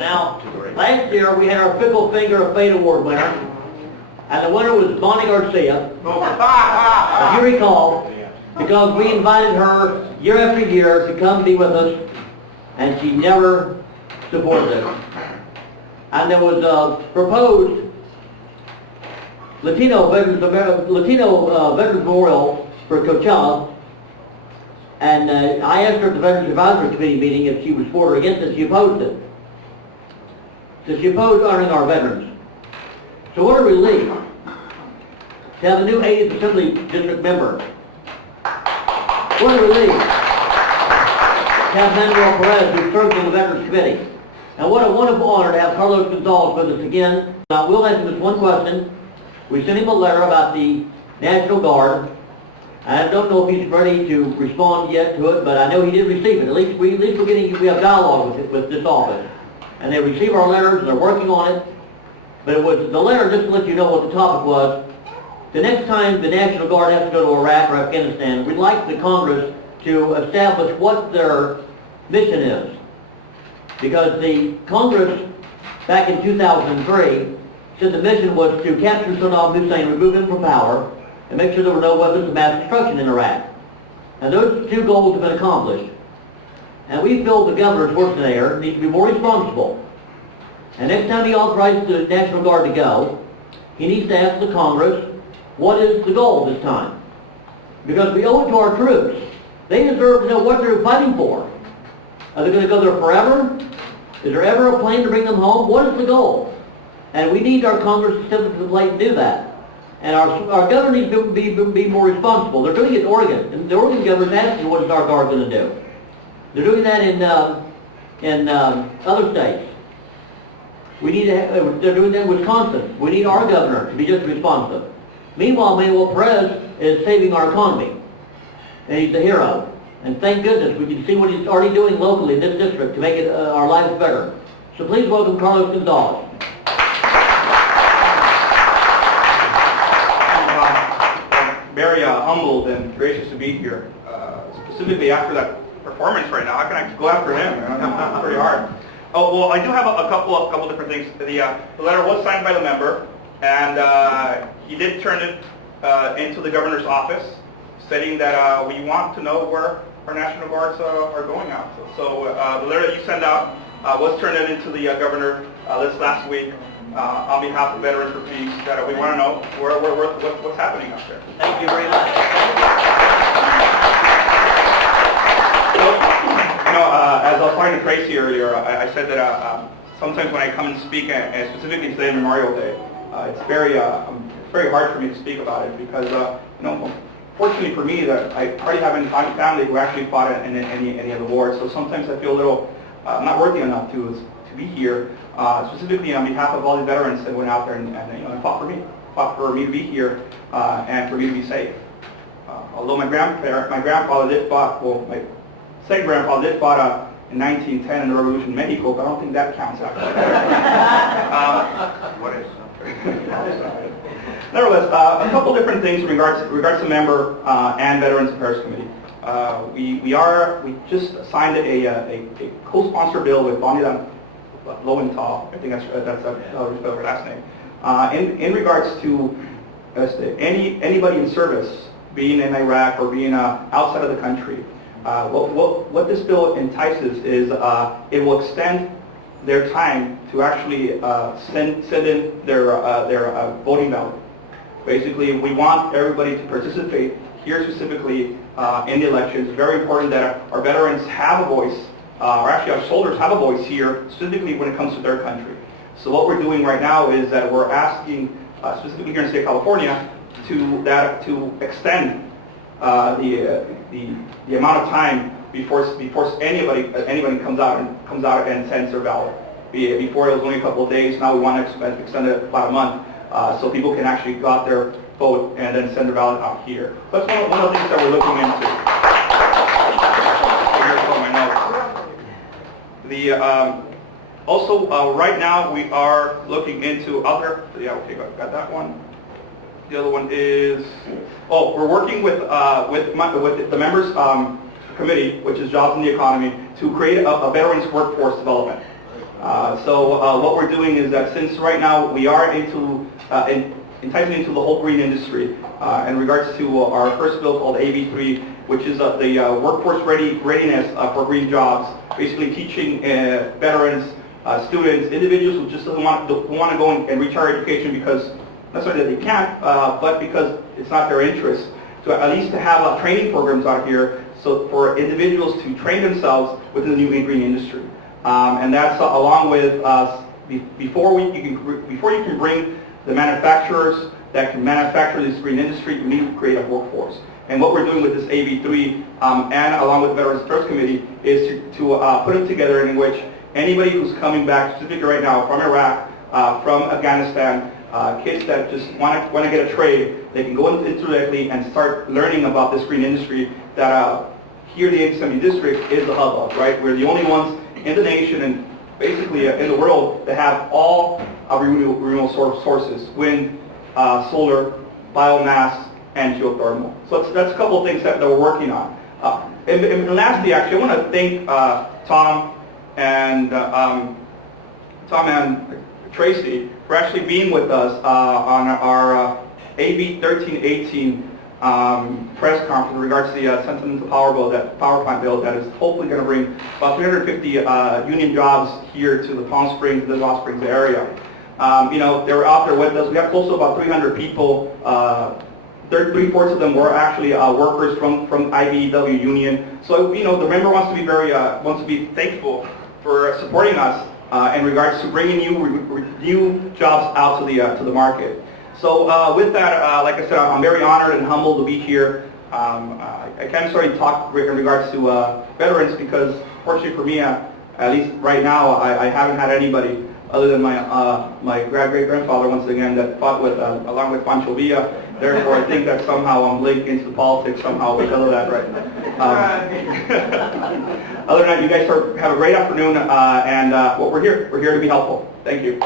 Now, last year we had our Fickle Finger of Fate Award winner, and the winner was Bonnie Garcia, as you recall, because we invited her year after year to come be with us, and she never supported us. And there was a proposed Latino Veterans Memorial for Coachella, and I asked her at the Veterans Advisory Committee meeting if she was for or against it. She opposed it. So she opposed honoring our veterans. So what a relief to have a new 80th Assembly District member. What a relief to have Manuel Perez, who serves on the Veterans Committee. And what a wonderful honor to have Carlos Gonzales with us again. Now, we'll ask him this one question. We sent him a letter about the National Guard. I don't know if he's ready to respond yet to it, but I know he did receive it. At least we have dialogue with this office. And they receive our letters, and they're working on it. But it was the letter, just to let you know what the topic was. The next time the National Guard has to go to Iraq or Afghanistan, we'd like the Congress to establish what their mission is. Because the Congress, back in 2003, said the mission was to capture Saddam Hussein, remove him from power, and make sure there were no weapons of mass destruction in Iraq. And those two goals have been accomplished. And we feel the Governor Schwarzenegger needs to be more responsible. And next time he authorizes the National Guard to go, he needs to ask the Congress, what is the goal this time? Because we owe it to our troops. They deserve to know what they're fighting for. Are they going to go there forever? Is there ever a plane to bring them home? What is the goal? And we need our Congress to step up to the plate and do that. And our governor needs to be more responsible. They're doing it in Oregon. And the Oregon governor's asking what is our Guard going to do. They're doing that in other states. We need to they're doing that in Wisconsin. We need our governor to be just responsive. Meanwhile, Manuel Perez is saving our economy. And he's the hero. And thank goodness we can see what he's already doing locally in this district to make it our lives better. So please welcome Carlos Gonzales. I'm very humbled and gracious to be here. Specifically after that performance right now, how can I go after him? It's pretty hard. Oh, well, I do have a couple different things. The letter was signed by the member, and he did turn it into the governor's office, stating that we want to know where our National Guards are going out. So the letter that you sent out was turned into the governor this last week on behalf of Veterans for Peace, that we want to know what's happening out there. Thank you very much. As I was talking to Tracy earlier, I said that sometimes when I come and speak, and specifically today Memorial Day, it's very hard for me to speak about it because fortunately for me that I already have a family who actually fought in any of the wars, so sometimes I feel a little not worthy enough to be here, specifically on behalf of all the veterans that went out there and fought for me to be here and for me to be safe. Although my grandfather did fight, well, my second grandfather did fight in 1910 in the Revolution in Mexico, but I don't think that counts actually. What is? Nevertheless, a couple different things in regards to member and Veterans Affairs Committee. We just signed a co-sponsor bill with Bonnie Lowenthal. I think that's her last name. In regards to anybody in service being in Iraq or being outside of the country, what this bill entices is it will extend their time to actually send in their voting ballot. Basically, we want everybody to participate here specifically in the elections. It's very important that our veterans have a voice, or actually our soldiers have a voice here, specifically when it comes to their country. So what we're doing right now is that we're asking, specifically here in the state of California, to extend the amount of time before anybody comes out and sends their ballot. Before it was only a couple of days. Now we want to extend it about a month, so people can actually go out there, vote, and then send their ballot out here. That's one of the things that we're looking into. Here's my notes. Also, right now we are looking into other. Yeah, okay, got that one. The other one is. Oh, we're working with the members committee, which is Jobs and the Economy, to create a veterans workforce development. So what we're doing is that since right now we are enticing into the whole green industry, in regards to our first bill called AB3, which is the workforce readiness for green jobs, basically teaching veterans, students, individuals who just who want to go and reach higher education because not necessarily that they can't, but because it's not their interest, to at least to have training programs out here so for individuals to train themselves within the new green industry. And that's along with before you can bring the manufacturers that can manufacture this green industry, you need to create a workforce. And what we're doing with this AB3 and along with the Veterans Affairs Committee is to put them together in which anybody who's coming back, specifically right now from Iraq, from Afghanistan, kids that just want to get a trade, they can go into directly and start learning about this green industry that here the Assembly District is the hub of, right? We're the only ones in the nation and basically in the world that have all renewable sources: wind, solar, biomass, and geothermal. So that's a couple of things that we're working on. And lastly, actually, I want to thank Tom and Tracy for actually being with us on our AB 1318 press conference in regards to the Sentimental Power Plant bill that is hopefully going to bring about 350 union jobs here to the Palm Springs, the Lost Springs area. You know, they were out there with us. We got close to about 300 people. 3/4 of them were actually workers from IBEW union. So you know, the member wants to be thankful for supporting us in regards to bringing new jobs out to the market. So with that, like I said, I'm very honored and humbled to be here. I can't necessarily talk in regards to veterans because, fortunately for me, at least right now, I haven't had anybody other than my great-grandfather, once again, that fought with along with Pancho Villa. Therefore, I think that somehow I'm linked into politics somehow because of that, right? Other than that, you guys have a great afternoon, and we're here to be helpful. Thank you.